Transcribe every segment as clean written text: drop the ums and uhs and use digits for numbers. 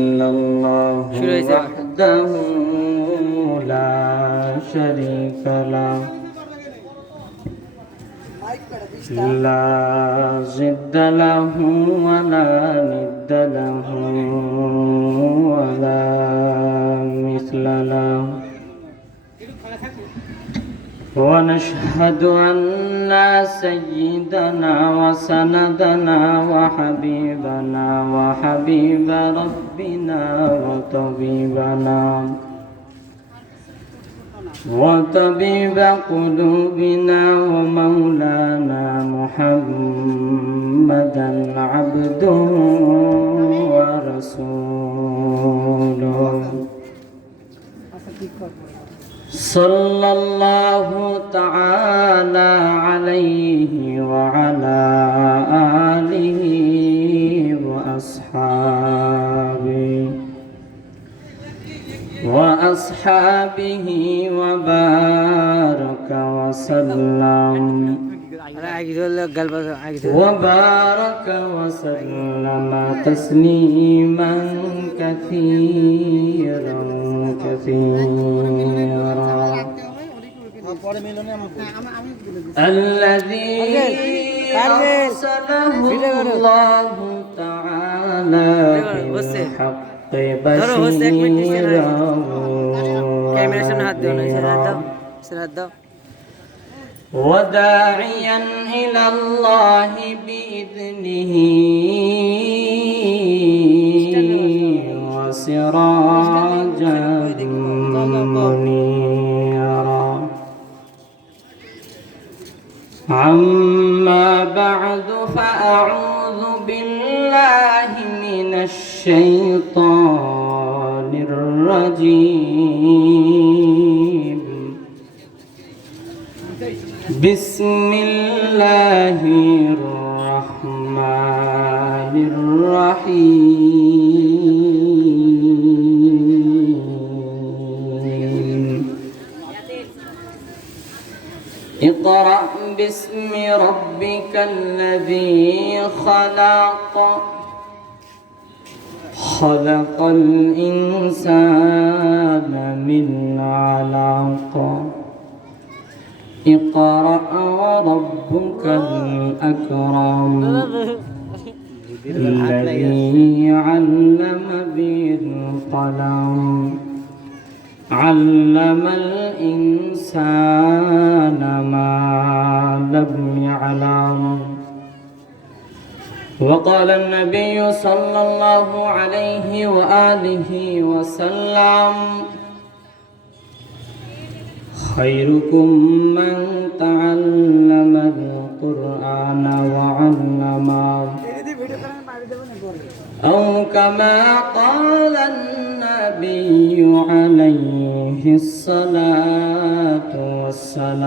إلا الله وحده لا شريك له لا ضد له ولا ند له ولا مثل له ونشهد أن سيدنا وسندنا وحبيبنا وحبيب ربنا وطبيب قلوبنا ومولانا محمدا عبده ورسوله صلى الله تعالى عليه وعلى آله وأصحابه وبارك وسلم تسليما كثيرا الذي أرسله الله تعالى بالحق بشيرا وداعيا إلى الله بإذنه وسراجا منيرا أما بعد فأعوذ بالله من الشيطان الرجيم بسم الله الرحمن الرحيم اقرأ باسم ربك الذي خلق الإنسان من علق اقرأ وربك الأكرم الذي علم بالقلم علم الإنسان ما لم يعلم وقال النبي صلى الله عليه وآله وسلم خيركم من تعلم القرآن وعلمه أو كما قال النبي عليه الصلاة والسلام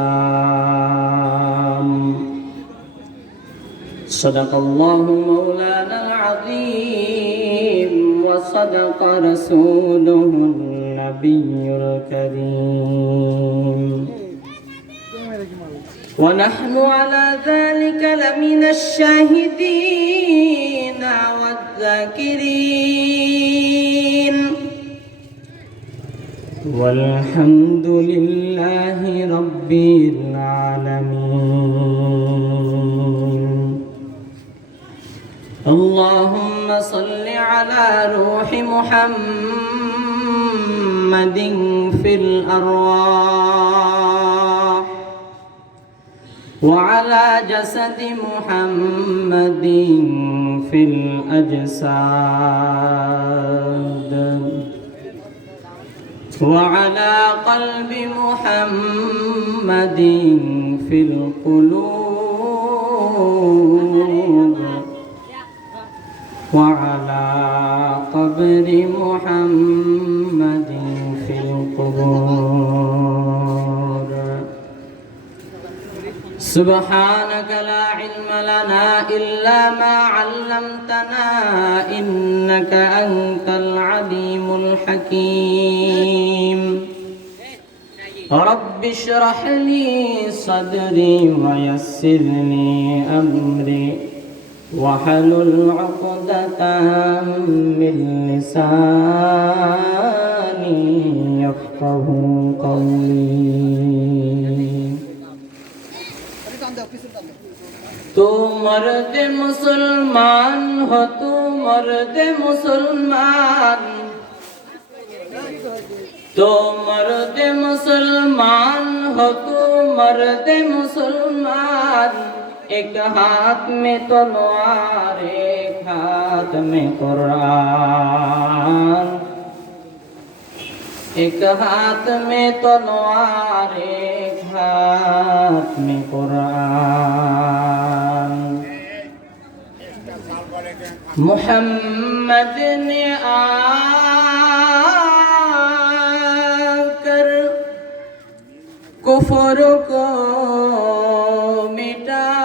صدق الله مولانا العظيم وصدق رسوله النبي الكريم ونحن على ذلك لمن الشاهدين والذاكرين والحمد لله رب العالمين اللهم صل على روح محمد في الأرواح وعلى جسد محمد في الأجساد وعلى قلب محمد في القلوب وعلى قبر محمد في القبور سبحانك لا علم لنا إلا ما علمتنا إنك أنت العليم الحكيم رب اشرح لي صدري ويسر لي أمري واحلل عقدة من لساني يفقهوا قولي تو مرد مسلمان ہو تو مرد مسلمان تو مرد مسلمان ہو تو مرد مسلمان ایک ہاتھ میں تلوار ایک ہاتھ میں قرآن ایک ہاتھ میں تلوار ایک ہاتھ میں قرآن محمد نے آ کر کفر کو مٹایا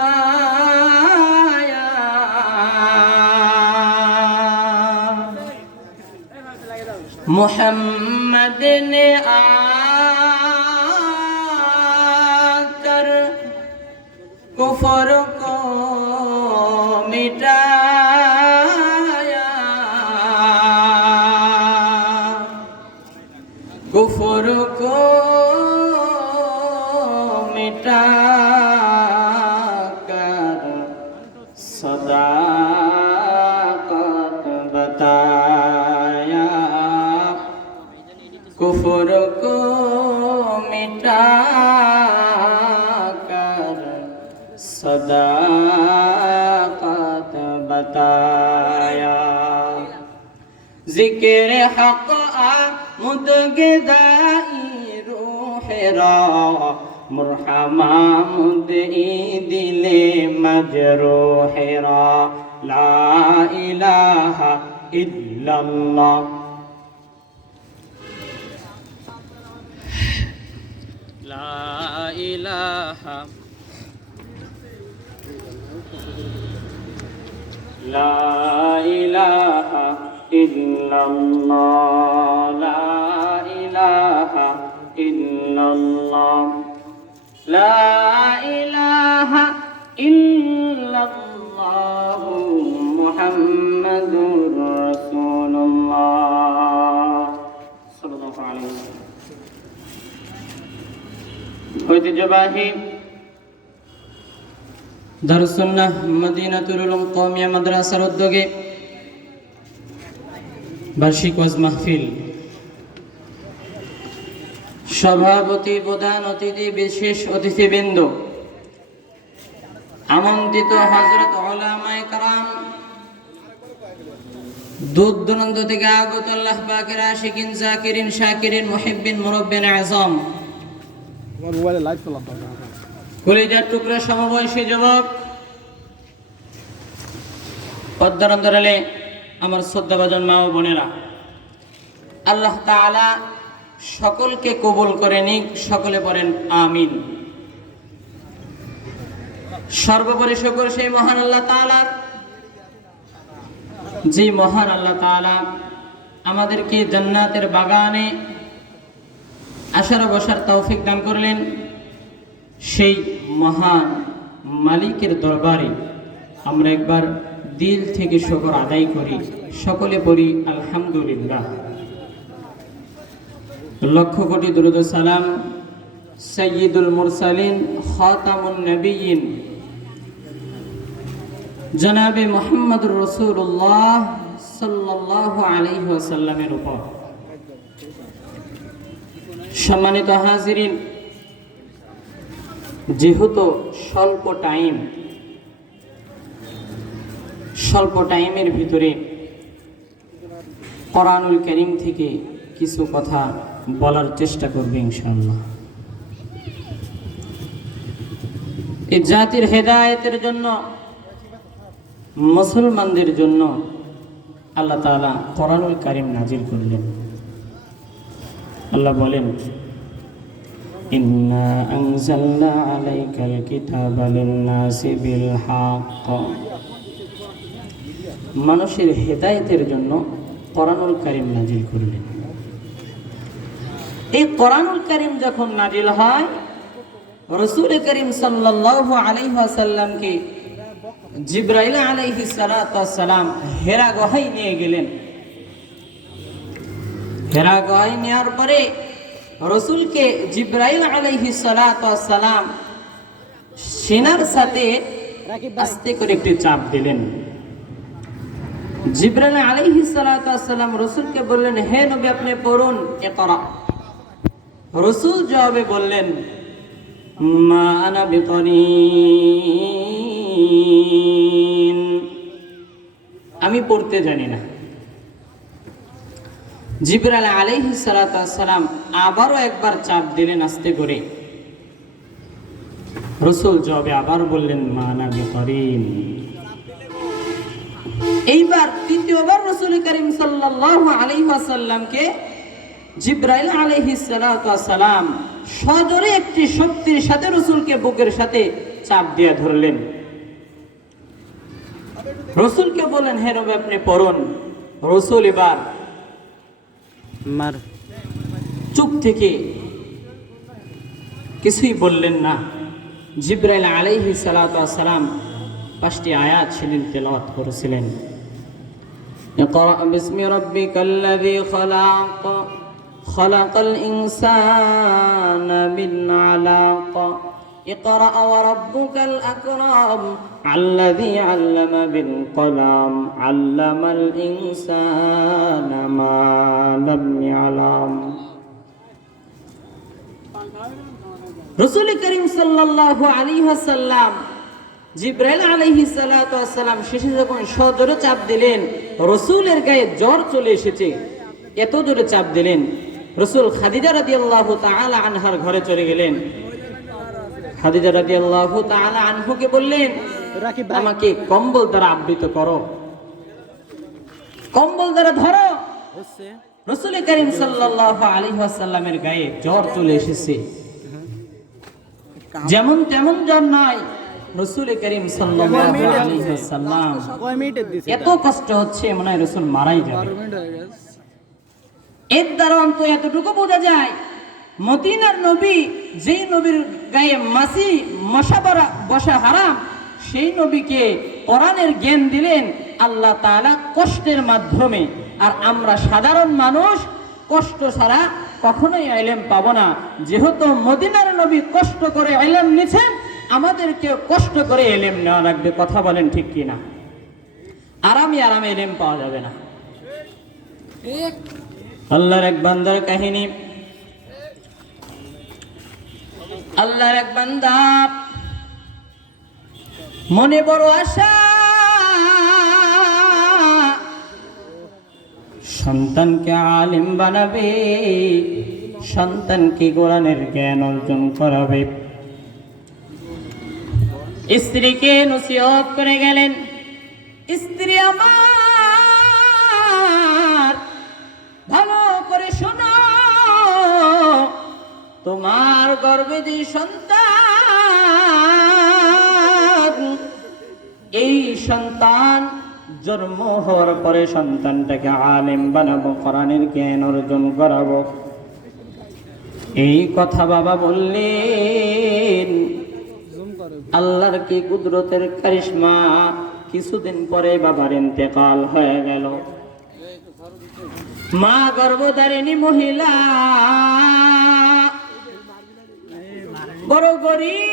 محمد نے آ کر کفر کو مٹایا کفر کو مٹا کر صداقت بتایا کفر کو مٹا کر صداقت بتایا ذکر حق آمد گدائی روح را مرحمہ مدعی دل مجروح را لا الہ الا اللہ لا الہ لا الہ الا اللہ لا الہ الا اللہ لا الہ الا اللہ محمد رسول اللہ صلی اللہ علیہ وسلم ঐতিহ্যবাহী দারুসুন্নাহ মদিনাতুল উলুম কওমিয়া মাদ্রাসার উদ্যোগে বার্ষিক ওয়াজ মাহফিল সভাপতি প্রধান অতিথি বিশেষ অতিথিবৃন্দ আমন্ত্রিত হযরত উলামায়ে কেরাম দূর দূরান্ত থেকে আগত আল্লাহ পাকের আশিকিন জাকিরিন শাকিরিন মুহিব্বিন মুরব্বিন আযম কলিজার টুকরা সমবয়সী যুবক পর্দার অন্তরালে আমার শ্রদ্ধাভাজন মা ও বোনেরা আল্লাহ তাআলা সকলকে কবুল করে নিক সকলে পড়েন আমিন সর্বোপরি শুকর সেই মহান আল্লাহ তাআলার যে মহান আল্লাহ তাআলা আমাদেরকে জান্নাতের বাগানে আসার বসার তৌফিক দান করলেন সেই মহান মালিকের দরবারে আমরা একবার দিল থেকে শুকর আদায় করি সকলে পড়ি আলহামদুলিল্লাহ লক্ষ কোটি দরুদ ও সালাম সাইয়্যিদুল মুরসালিন খাতামুন নবিয়্যিন জনাবে মুহাম্মদুর রাসূলুল্লাহ সাল্লাল্লাহু আলাইহি ওয়াসাল্লামের উপর সম্মানিত হাজিরিন যেহেতু স্বল্প টাইমের ভিতরে কোরআনুল কারীম থেকে কিছু কথা বলার চেষ্টা করবে ইনশাআল্লাহ এই জাতির হেদায়েতের জন্য মুসলমানদের জন্য আল্লাহ তাআলা কোরআনুল কারীম নাজিল করলেন আল্লাহ বলেন ইন্না আনজালনা আলাইকাল কিতাবা লিন-নাসি বিল হক মানুষের হেদায়েতের জন্য কোরআনুল কারীম নাজিল করলেন এই কোরআনুল কারীম যখন নাজিল হয় রাসূল করিম সাল্লাল্লাহু আলাইহি ওয়াসাল্লামকে জিবরাইল আলাইহিস সালাতু ওয়াস সালাম হেরা গুহায় নিয়ে গেলেন। হেরা গুহায় নেওয়ার পরে রাসূলকে জিবরাইল আলাইহিস সালাতু ওয়াস সালাম সিনার সাথে আস্তে করে একটি চাপ দিলেন। জিবরাইল আলাইহিস সালাতু ওয়াস সালাম রাসূলকে বললেন, হে নবী আপনি পড়ুন, ইকরা। রাসূল জবাবে বললেন, মা আনা বিকরিন, আমি পড়তে জানি না। জিবরাইল আলাইহিস সালাতু ওয়াস সালাম আবারও একবার চাপ দিলেন আস্তে করে। রাসূল জবাবে আবার বললেন, মা আনা বিকরিন। এইবার তৃতীয়বার রাসূল করিম সাল্লাল্লাহু আলাইহি ওয়াসাল্লামকে জিবরাইল আলাইহিস সালাতু ওয়াস সালাম সজোরে একটি শক্তির সাথে রাসূলকে বুকের সাথে চাপ দিয়ে ধরলেন। রাসূলকে বলেন, হে নবী আপনি পড়ুন। রাসূল এবার চুপ থেকে কিছুই বললেন না। জিবরাইল আলাইহিস সালাতু ওয়াস সালাম 5টি আয়াত ছিলেন তেলাওয়াত করেছিলেন। ইকরা বিসমি রাব্বিকাল্লাযী খলাক, খলাকাল ইনসানা মিন আলাক, ইকরা ওয়া রাব্বুকাল আকরাম, আল্লাযী আল্লামা বিল কলাম, আল্লামাল ইনসানা মা লাম ইয়ালাম। রাসূল করিম সাল্লাল্লাহু আলাইহি ওয়াসাল্লাম জিবরাইল আলাইহিস সালাতু ওয়াস সালাম শেষে যখন সজোরে চাপ দিলেন, রাসূলের গায়ে জ্বর চলে এসেছে। এত জোরে চাপ দিলেন, রাসূল খাদিজা রাদিয়াল্লাহু তাআলা আনহার ঘরে চলে গেলেন। খাদিজা রাদিয়াল্লাহু তাআলা আনহুকে বললেন, আমাকে কম্বল দ্বারা আবৃত করো, কম্বল দ্বারা ধরো। রাসূল করিম সাল্লাল্লাহু আলাইহি ওয়াসাল্লামের গায়ে জ্বর চলে এসেছে। যেমন তেমন জ্বর নয়, রাসূল করিম সাল্লাল্লাহু আলাইহি ওয়াসাল্লাম এত কষ্ট হচ্ছে মনে হয় রাসূল মারাই যাবে। এর দ্বারা অন্ত এতটুকু বোঝা যায়, মদিনার নবী যেই নবীর গায়ে মাছি মশা বসা হারাম, সেই নবীকে কোরআনের জ্ঞান দিলেন আল্লাহ তাআলা কষ্টের মাধ্যমে। আর আমরা সাধারণ মানুষ কষ্ট ছাড়া কখনোই ইলম পাবো না। যেহেতু মদিনার নবী কষ্ট করে ইলম নিছেন, আমাদেরকে কষ্ট করে ইলম নেওয়া লাগবে। কথা বলেন ঠিক কিনা? আরামে আরামে ইলম পাওয়া যাবে না। আল্লাহর এক বান্দার কাহিনী। আল্লাহর এক বান্দা মনে বড় আশা, সন্তানকে আলেম বানাবে, সন্তানকে কোরআনের জ্ঞান অর্জন করাবে। স্ত্রীকে নসিহত করে গেলেন, স্ত্রী আমার ভালো করে শোনো, তোমার গর্ভে যে সন্তান, এই সন্তান জন্ম হওয়ার পরে সন্তানটাকে আলেম বানাবো, কোরআনের জ্ঞান অর্জন করাবো। এই কথা বাবা বললেন। আল্লাহর কি কুদরতের কারিশমা, কিছুদিন পরে বাবার ইন্তেকাল হয়ে গেল। মা গর্ভধারিণী মহিলা, বড় গরীব,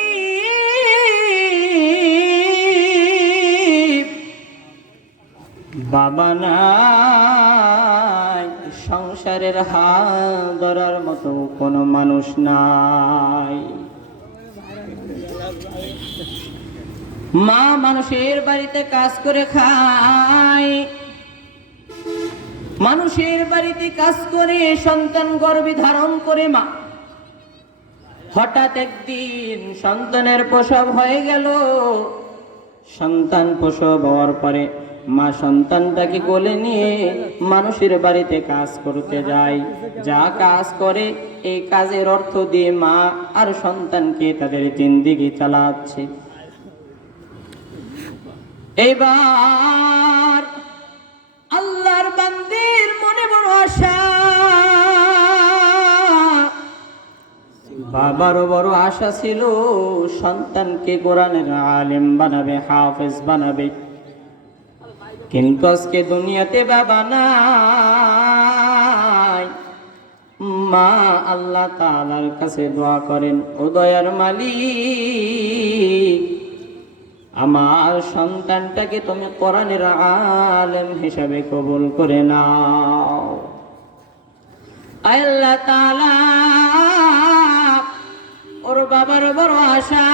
বাবা নাই, সংসারের হাল ধরার মতো কোনো মানুষ নাই। মা মানুষের বাড়িতে কাজ করে খায়, মানুষের বাড়িতে কাজ করে সন্তান গর্ভে ধারণ করে মা। হঠাৎ একদিন সন্তানের প্রসব হয়ে গেল। সন্তান প্রসব হওয়ার পরে মা সন্তানটাকে কোলে নিয়ে মানুষের বাড়িতে কাজ করতে যায়। যা কাজ করে এই কাজের অর্থ দিয়ে মা আর সন্তানকে তাদের জিন্দেগি চালাচ্ছে। এবার আল্লাহর বান্দির মনে বড় আশা, বাবারও বড় আশা ছিল সন্তানকে কোরআনের আলেম বানাবে, হাফেজ বানাবে। কিন্তু আজকে দুনিয়াতে বাবা নাই। মা আল্লাহ তাআলার কাছে দোয়া করেন, ও দয়ার মালিক, আমার সন্তানটাকে তুমি কোরআনের আলেম হিসাবে কবুল করে নাও। আল্লাহ তাআলা ওর বাবার বড় আশা,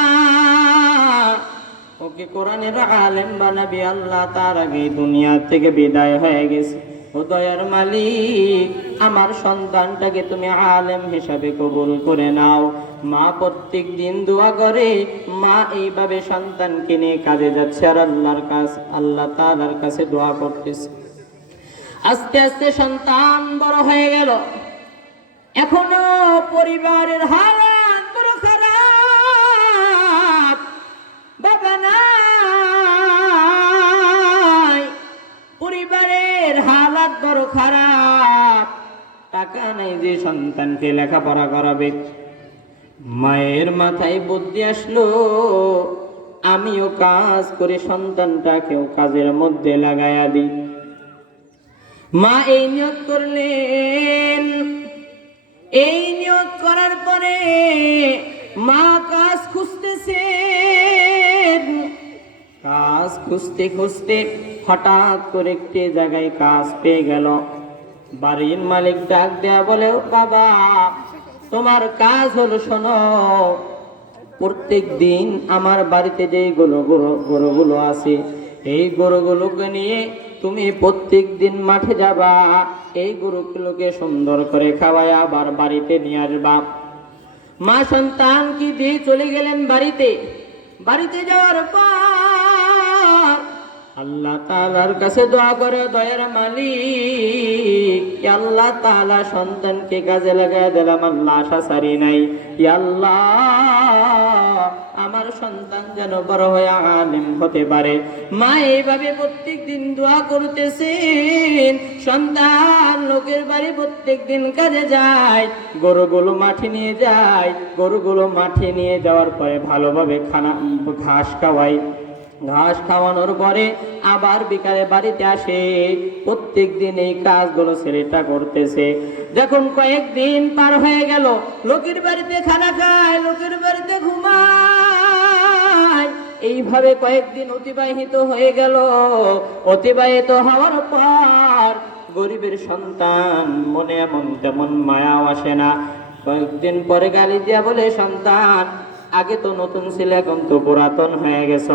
ওকে কোরআনের আলেম বানাবি। আল্লাহ তার আগে দুনিয়া থেকে বিদায় হয়ে গেছে। ও দয়ার মালিক, আমার সন্তানটাকে তুমি আলেম হিসাবে কবুল করে নাও। মা প্রত্যেক দিন দোয়া করে, মা এইভাবে সন্তানকে নিয়ে কাজে যাচ্ছে আর আল্লাহ তাআলার কাছে দোয়া করতেছে। আস্তে আস্তে সন্তান বড় হয়ে গেল। এখনো পরিবারের হালাত বড় খারাপ, বাবা নাই, পরিবারের হালাত বড় খারাপ, টাকা নাই যে সন্তানকে লেখাপড়া করাবে। মায়ের মাথায় বুদ্ধি আসলো, আমিও কাজ করে সন্তানটাকেও কাজের মধ্যে লাগাইয়া দিই। মা এই নিয়ত করলেন। এই নিয়ত করার পরে মা কাজ খুঁজতেছে। কাজ খুঁজতে খুঁজতে হঠাৎ করে একটি জায়গায় কাজ পেয়ে গেল। বাড়ির মালিক ডাক দেয়া বলে, বাবা তোমার কাজ হলো, শোনো, প্রত্যেক দিন আমার বাড়িতে যে গরুগুলো আছে, এই গরুগুলোকে নিয়ে তুমি প্রত্যেক দিন মাঠে যাবা, এই গরুগুলোকে সুন্দর করে খাওয়ায় আবার বাড়িতে নিয়ে আসবা। মা সন্তানকে দিয়ে চলে গেলেন বাড়িতে। বাড়িতে যাওয়ার পর আল্লাহ তাআলার কাছে দোয়া করে, দয়ার মালিক, আল্লাহ তাআলা সন্তানকে কাজে লাগায় দিলাম, আল্লাহ আশা ছাড়ি নাই। আল্লাহ আমার সন্তান যেন বড় হয়ে আলেম হতে পারে। মা এইভাবে প্রত্যেক দিন দোয়া করতেছেন। সন্তান লোকের বাড়ি প্রত্যেক দিন কাজে যায়, গরুগুলো মাঠে নিয়ে যায়। গরুগুলো মাঠে নিয়ে যাওয়ার পরে ভালোভাবে ঘাস খাওয়ায়। ঘাস খাওয়ানোর পরে আবার বিকালে বাড়িতে আসে। প্রত্যেক দিন এই কাজগুলো ছেলেটা করতেছে। যখন কয়েকদিন পার হয়ে গেল, লোকের বাড়িতে খানা খায়, লোকের বাড়িতে ঘুমায়। এইভাবে কয়েকদিন অতিবাহিত হয়ে গেল। অতিবাহিত হওয়ার পর গরিবের সন্তান মনে এমন তেমন মায়াও আসে না। কয়েকদিন পরে গালি দিয়া বলে, সন্তান আগে তো নতুন ছিল, এখন তো পুরাতন হয়ে গেছ,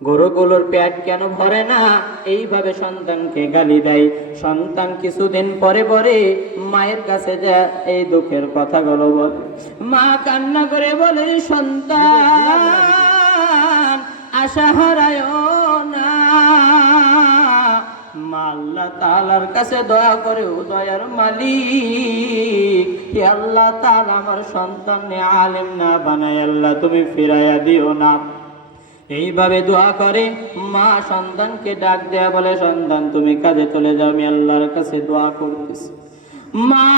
গরুগুলোর পেট কেন ভরে না? এইভাবে সন্তানকে গালি দেয়। সন্তান কিছুদিন পরে পরে মায়ের কাছে যা এই দুঃখের কথাগুলো বলে। মা কান্না করে বলে, সন্তান আশা হারায় না। মা আল্লাহ তাআলার কাছে দয়া করে, ও দয়ার মালিক, হে আল্লাহ তাআলা আমার সন্তানকে আলেম না বানায় আল্লাহ তুমি ফিরাইয়া দিও না। এইভাবে দোয়া করে মা সন্তানকে ডাক দেয়া বলে, সন্তান তুমি কাজে চলে যাও, আমি আল্লাহর কাছে দোয়া করতেছি। মা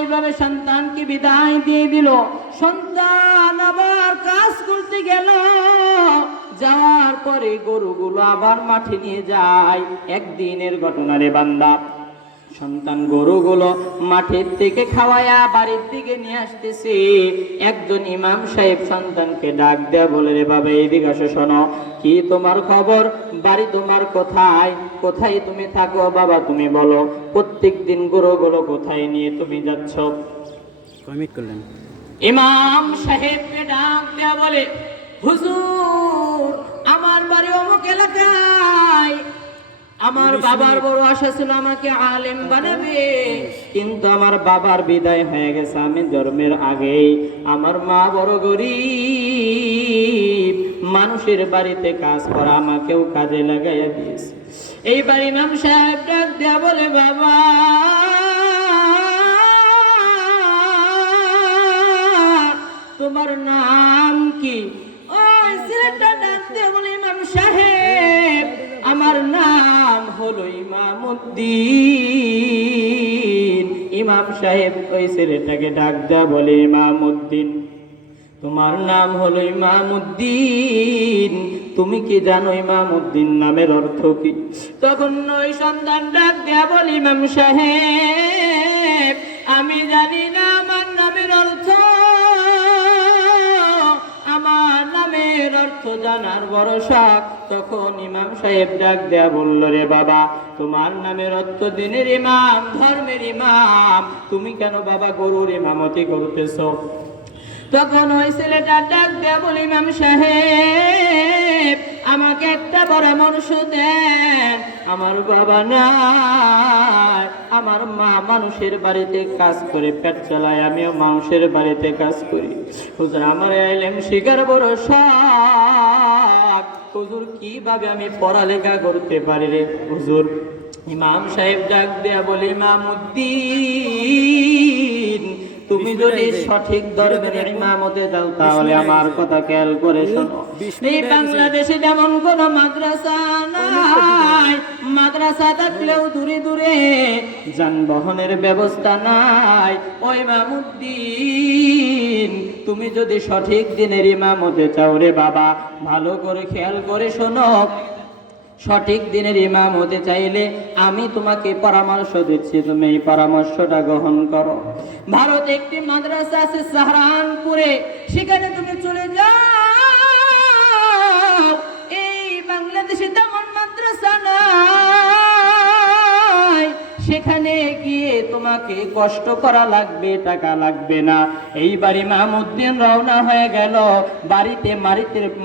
এইভাবে সন্তানকে বিদায় দিয়ে দিল। সন্তান আবার কাজ করতে গেল। যাওয়ার পরে গরুগুলো আবার মাঠে নিয়ে যায়। একদিনের ঘটনা রে বান্দা, সন্তান গরুগুলো মাঠের থেকে খাওয়ায়া বাড়ির দিকে নিয়ে আসতেছে। একজন ইমাম সাহেব সন্তানকে ডাক দেয়া বলে, রে বাবা এদিকে আসো, শোনো, কি তোমার খবর? বাড়ি তোমার কোথায়? কোথায় তুমি থাকো বাবা তুমি বলো, প্রত্যেক দিন গরুগুলো কোথায় নিয়ে তুমি যাচ্ছ? কমিট করলেন। ইমাম সাহেবকে ডাক দেয়া বলে, হুজুর আমার বাড়ি অমুক এলাকায়। আমার বাবার বড় আশা ছিল আমাকে আলেম বানাবে, কিন্তু আমার বাবার বিদায় হয়ে গেছে আমি জন্মের আগেই। আমার মা বড় গরিব, মানুষের বাড়িতে কাজ করা আমাকেও কাজে লাগাইয়া দিয়েছে। এইবার ইমাম সাহেব ডাক দেয়া বলে, বাবা তোমার নাম কি? ওই ছেলেটা ডাক দেয়া বলে, ইমাম সাহেব আমার নাম হলো ইমামউদ্দিন। ইমাম সাহেব ওই ছেলেটাকে ডাক দেয়া বলে, ইমামউদ্দিন, তোমার নাম হলো ইমামউদ্দিন, তুমি কি জানো ইমামউদ্দিন নামের অর্থ কি? তখন ওই সন্তান ডাক দেয়া বলে, ইমাম সাহেব, আমি জানি না আমার নামের অর্থ, আমার নামের অর্থ জানার বড় শখ। তখন ইমাম সাহেব ডাক দেয়া বলল, রে বাবা, তোমার নামের অর্থ দিনের ইমাম, ধর্মের ইমাম, তুমি কেন বাবা গরুর ইমামতি করতেছো? তখন ওই ছেলেটা ডাক দেয়া বলে, ইমাম সাহেব, আমাকে একটা পরামর্শ দেন, আমার বাবা নাই, আমার মা মানুষের বাড়িতে কাজ করে পেট চালায়, আমিও মানুষের বাড়িতে কাজ করি, হুজুর আমার ইলম শিখার বড় শখ, হুজুর কিভাবে আমি পড়ালেখা করতে পারি রে হুজুর? ইমাম সাহেব ডাক দেয়া বলে, ইমামউদ্দিন, তুমি যদি সঠিক ধর্মের ইমামতে যাও তাহলে আমার কথা খেয়াল করে শোনো। এই বাংলাদেশে যেমন কোন মাদ্রাসা নাই, মাদ্রাসা থাকলেও দূরে দূরে যানবাহনের ব্যবস্থা নাই। ওই ইমামউদ্দিন, তুমি যদি সঠিক দিনের ইমামতে চাও রে বাবা, ভালো করে খেয়াল করে শোনো, সঠিক দিনের ইমাম হতে চাইলে আমি তোমাকে পরামর্শ দিচ্ছি, তুমি এই পরামর্শটা গ্রহণ করো। ভারতে একটি মাদ্রাসা আছে সাহারানপুরে, সেখানে তুমি চলে যাও। এই বাংলাদেশে তেমন মাদ্রাসা নাই, সেখানে গিয়ে তোমাকে কষ্ট করা লাগবে, টাকা লাগবে না। এইবার ইমামউদ্দিন রওনা হয়ে গেল বাড়িতে,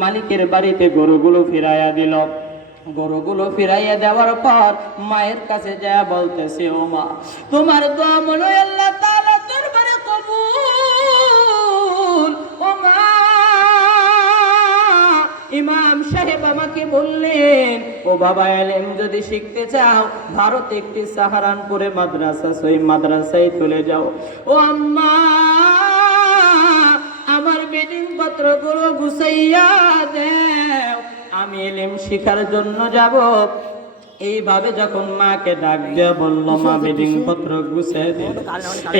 মালিকের বাড়িতে গরুগুলো ফিরাইয়া দিল। গরুগুলো ফিরাইয়া দেওয়ার পর মায়ের কাছে যা বলতেছে, ও মা, তোমার দোয়া মনে হয় আল্লাহ তাআলা দরবারে কবুল। ও মা, ইমাম সাহেব আমাকে বললেন, ও বাবা, ইলম যদি শিখতে চাও ভারতে একটি সাহারানপুরে মাদ্রাসা, সেই মাদ্রাসায় চলে যাও। ও আম্মা, আমার বেডিং পত্রগুলো গুছাইয়া দেও, আমি ইলম শিখার জন্য যাব। এইভাবে যখন মাকে ডাক দেয়া বলল, মা বেডিং পত্র গুছিয়ে দিল।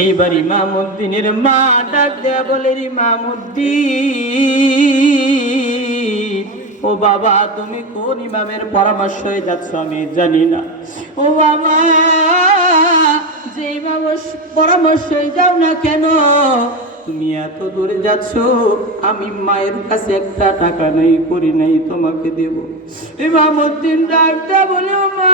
এইবার ইমামউদ্দিনের মা ডাক দেয়া বলে, ইমামউদ্দিন, ও বাবা, তুমি কোন ইমামের পরামর্শে যাচ্ছ আমি জানি না। ও বাবা, যে ইমামের পরামর্শে যাও না কেন, তুমি এত দূরে যাচ্ছ, আমি মায়ের কাছে একটা টাকা নেই, করি নাই, তোমাকে দেব। ইমামউদ্দিন ডাকতে বলে, মা,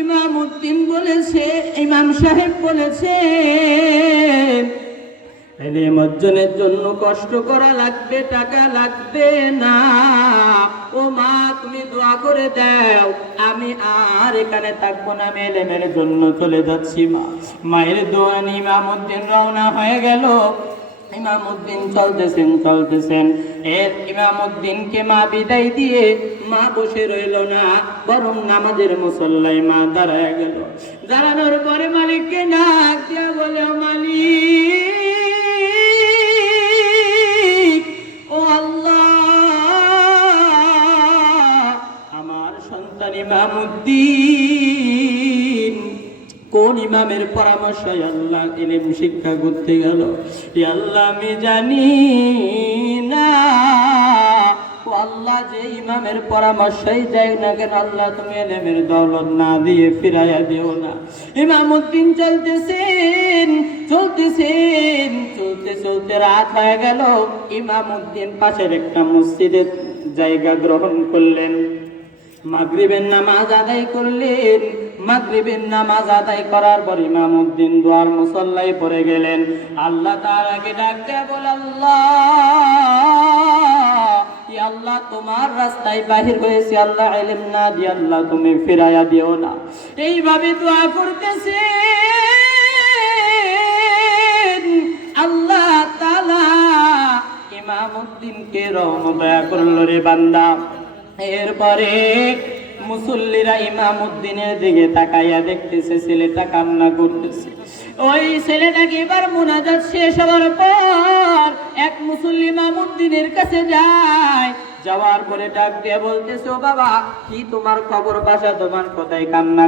ইমামউদ্দিন বলেছে, ইমাম সাহেব বলেছে ইলম অর্জনের জন্য কষ্ট করা লাগবে, টাকা লাগবে না। ও মা, তুমি দোয়া করে দাও, আমি আর এখানে থাকবো না, আমি ইলমের জন্য চলে যাচ্ছি। মা, মায়ের দোয়া নিয়ে ইমামউদ্দিন রওনা হয়ে গেল। ইমামউদ্দিন চলতেছেন। এর ইমামউদ্দিনকে মা বিদায় দিয়ে মা বসে রইল না, বরং নামাজের মুসল্লায় মা দাঁড়ায় গেল। দাঁড়ানোর পরে মালিককে ডাক দিয়া বলে, মালিক, ও আল্লাহ, আমার সন্তান ইমামউদ্দিন কোন ইমামের পরামর্শে আল্লাহ ইলম শিক্ষা করতে গেল, আল্লাহ আমি জানি না। ও আল্লাহ, যে ইমামের পরামর্শই যাই না কেন, আল্লাহ তুমি ইলমের দৌলত না দিয়ে ফিরাইয়া দিও না। ইমামউদ্দিন চলতে রাত হয়ে গেল। ইমামউদ্দিন পাশের একটা মসজিদের জায়গা গ্রহণ করলেন, মাগরিবের নামাজ আদায় করলেন। মাগরিবের নামাজ আদায় করার পর ইমামউদ্দিন দুয়ার মুসল্লায় পড়ে গেলেন। আল্লাহ তাআলাকে ডাক দেয়া বলে, আল্লাহ, তোমার রাস্তায় বাহির হয়েছে, আল্লাহ ইলম না দিয়ে আল্লাহ তুমি ফিরাইয়া দিও না। এইভাবে দোয়া করতেছে। আল্লাহ তাআলা ইমামউদ্দিনকে রহম দয়া করল, রে বান্দা। এরপরে মুসল্লিরা ইমামউদ্দিনের দিকে তাকাইয়া দেখতেছে ছেলেটা কান্না করতেছে। ওই ছেলেটাকে এবার মুনাজাত শেষ হওয়ার পর এক মুসল্লি ইমামউদ্দিনের কাছে যায়, যাওয়ার পরে ডাক দিয়ে বলতেছে, ও বাবা, কি তোমার খবর, বাসা তোমার কোথায়, কান্না